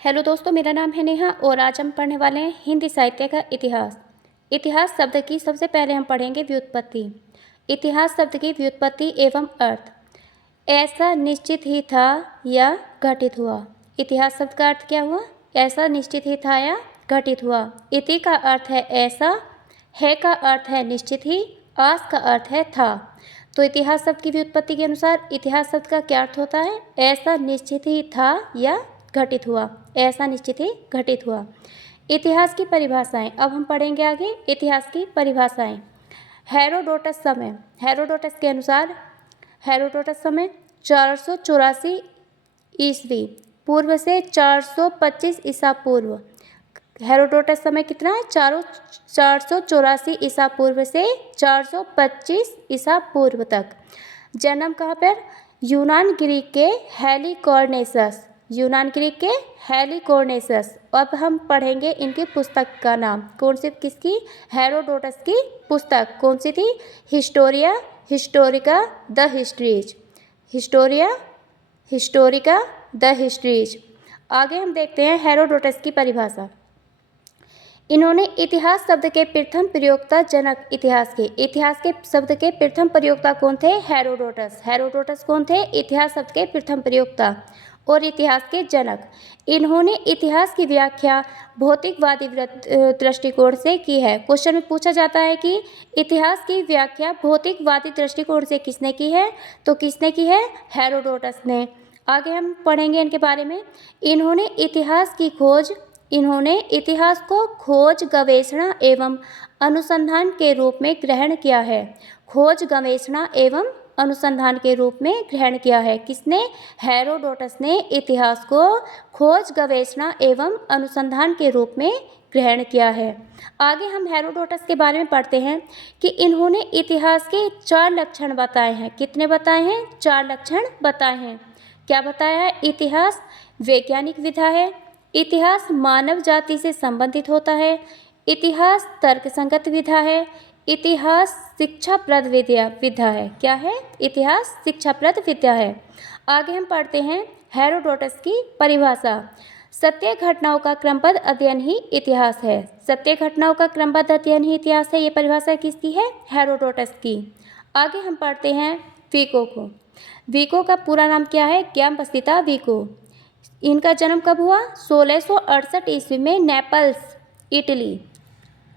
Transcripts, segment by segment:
Hello दोस्तों, मेरा नाम है नेहा और आज हम पढ़ने वाले हैं हिंदी साहित्य का इतिहास। इतिहास शब्द की सबसे पहले हम पढ़ेंगे व्युत्पत्ति। इतिहास शब्द की व्युत्पत्ति एवं अर्थ। ऐसा निश्चित ही था या घटित हुआ। इतिहास शब्द का अर्थ क्या हुआ? ऐसा निश्चित ही था या घटित हुआ। इति का अर्थ है ऐसा, है का अर्थ है निश्चित ही, आस का अर्थ है था। तो इतिहास शब्द की व्युत्पत्ति के अनुसार इतिहास शब्द का क्या अर्थ होता है? ऐसा निश्चित ही था या घटित हुआ। ऐसा निश्चित ही घटित हुआ। इतिहास की परिभाषाएं। अब हम पढ़ेंगे आगे इतिहास की परिभाषाएं। हेरोडोटस समय। हेरोडोटस के अनुसार हेरोडोटस समय 484 ईस्वी पूर्व से 425 ईसा पूर्व। हेरोडोटस समय कितना है? 484 ईसा पूर्व से 425 ईसा पूर्व तक। जन्म कहाँ पर? यूनान ग्रीक के हेलिकोर्नेसस। यूनान ग्रीक के हेलिकोर्नेसस। अब हम पढ़ेंगे इनकी पुस्तक का नाम। कौन सी? किसकी? हेरोडोटस की पुस्तक। कौन सी थी? Historia Historica the histories. Historia Historica the histories. आगे हम देखते हैं हेरोडोटस की परिभाषा। इन्होंने इतिहास शब्द के प्रथम प्रयोक्ता जनक इतिहास के शब्द के प्रथम प्रयोक्ता कौन थे? हेरोडोटस। हेरोडोटस कौन थे? इतिहास शब्द के प्रथम प्रयोक्ता और इतिहास के जनक। इन्होंने इतिहास की व्याख्या भौतिकवादी दृष्टिकोण से की है। क्वेश्चन में पूछा जाता है कि इतिहास की व्याख्या भौतिकवादी दृष्टिकोण से किसने की है? तो किसने की है? हेरोडोटस ने। आगे हम पढ़ेंगे इनके बारे में। इन्होंने इतिहास को खोज, गवेषणा एवं अनुसंधान के रूप में ग्रहण किया है। खोज, गवेषणा एवं अनुसंधान के रूप में ग्रहण किया है। किसने? हेरोडोटस ने इतिहास को खोज, गवेषणा एवं अनुसंधान के रूप में ग्रहण किया है। आगे हम हेरोडोटस के बारे में पढ़ते हैं कि इन्होंने इतिहास के 4 लक्षण बताए हैं। कितने बताए हैं? 4 लक्षण बताए हैं। क्या बताया है? इतिहास वैज्ञानिक विधा है, इतिहास मानव जाति से संबंधित होता है, इतिहास तर्कसंगत विधा है, इतिहास शिक्षाप्रद विधा है। क्या है? इतिहास शिक्षाप्रद विधा है। आगे हम पढ़ते हैं हेरोडोटस की परिभाषा। सत्य घटनाओं का क्रमबद्ध अध्ययन ही इतिहास है। सत्य घटनाओं का क्रमबद्ध अध्ययन ही इतिहास है। ये परिभाषा किसकी है? हेरोडोटस की। आगे हम पढ़ते हैं विको को। विको का पूरा नाम क्या है? ग्यामबस्तिता विको। इनका जन्म कब हुआ? 1668 ईस्वी में नेपल्स, इटली।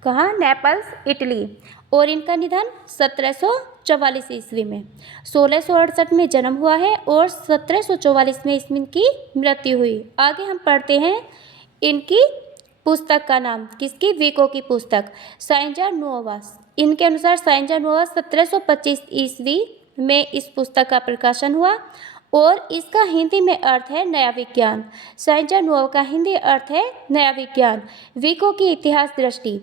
कहाँ? Naples, Italy. और इनका निधन 1744 ईस्वी में। 1668 में जन्म हुआ है और 1744 में इसमें इनकी मृत्यु हुई। आगे हम पढ़ते हैं इनकी पुस्तक का नाम। किसकी? विको की पुस्तक साइंजा नुओवास। इनके अनुसार साइंजा नुओवास 1725 ईस्वी में इस पुस्तक का प्रकाशन हुआ और इसका हिंदी में अर्थ है नया विज्ञान। साइंजा नुओवा का हिंदी अर्थ है नया विज्ञान। विको की इतिहास दृष्टि।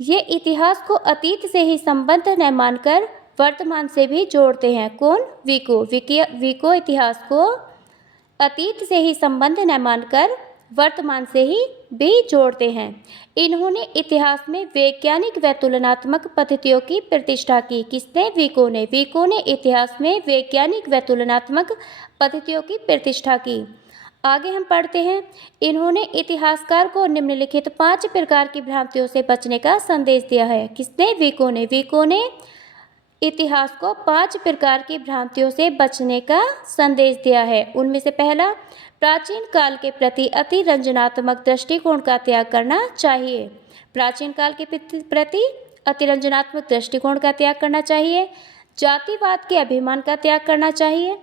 ये इतिहास को अतीत से ही संबद्ध न मानकर वर्तमान से भी जोड़ते हैं। कौन? विको। विको इतिहास को अतीत से ही संबंध न मानकर वर्तमान से ही भी जोड़ते हैं। इन्होंने इतिहास में वैज्ञानिक व तुलनात्मक पद्धतियों की प्रतिष्ठा की। किसने? विको ने। विको ने इतिहास में वैज्ञानिक व तुलनात्मक पद्धतियों की प्रतिष्ठा की। आगे हम पढ़ते हैं इन्होंने इतिहासकार को निम्नलिखित 5 प्रकार की भ्रांतियों से बचने का संदेश दिया है। किसने? विको ने। विको ने इतिहास को 5 प्रकार की भ्रांतियों से बचने का संदेश दिया है। उनमें से पहला, प्राचीन काल के प्रति अतिरंजनात्मक दृष्टिकोण का त्याग करना चाहिए। प्राचीन काल के प्रति अतिरंजनात्मक दृष्टिकोण का त्याग करना चाहिए। जातिवाद के अभिमान का त्याग करना चाहिए।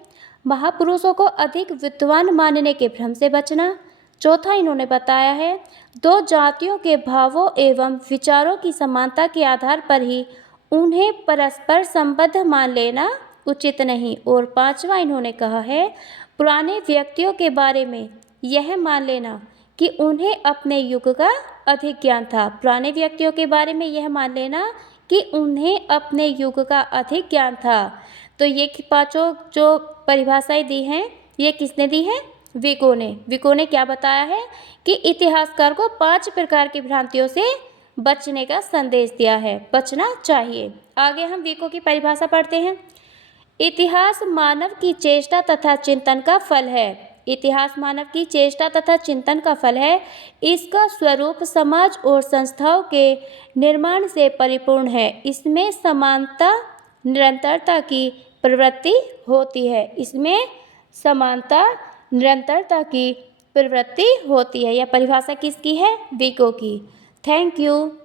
महापुरुषों को अधिक विद्वान मानने के भ्रम से बचना। चौथा इन्होंने बताया है 2 जातियों के भावों एवं विचारों की समानता के आधार पर ही उन्हें परस्पर संबद्ध मान लेना उचित नहीं। और 5वां इन्होंने कहा है पुराने व्यक्तियों के बारे में यह मान लेना कि उन्हें अपने युग का अधिक ज्ञान था। पुराने व्यक्तियों के बारे में यह मान लेना कि उन्हें अपने युग का अधिक ज्ञान था। तो ये 5 जो परिभाषाएं दी हैं ये किसने दी है? विको ने। विको ने क्या बताया है कि इतिहासकार को 5 प्रकार की भ्रांतियों से बचने का संदेश दिया है, बचना चाहिए। आगे हम विको की परिभाषा पढ़ते हैं। इतिहास मानव की चेष्टा तथा चिंतन का फल है। इतिहास मानव की चेष्टा तथा चिंतन का फल है। इसका स्वरूप समाज और संस्थाओं के निर्माण से परिपूर्ण है। इसमें समानता निरंतरता की प्रवृत्ति होती है। इसमें समानता निरंतरता की प्रवृत्ति होती है। यह परिभाषा किसकी है? विको की। Thank you.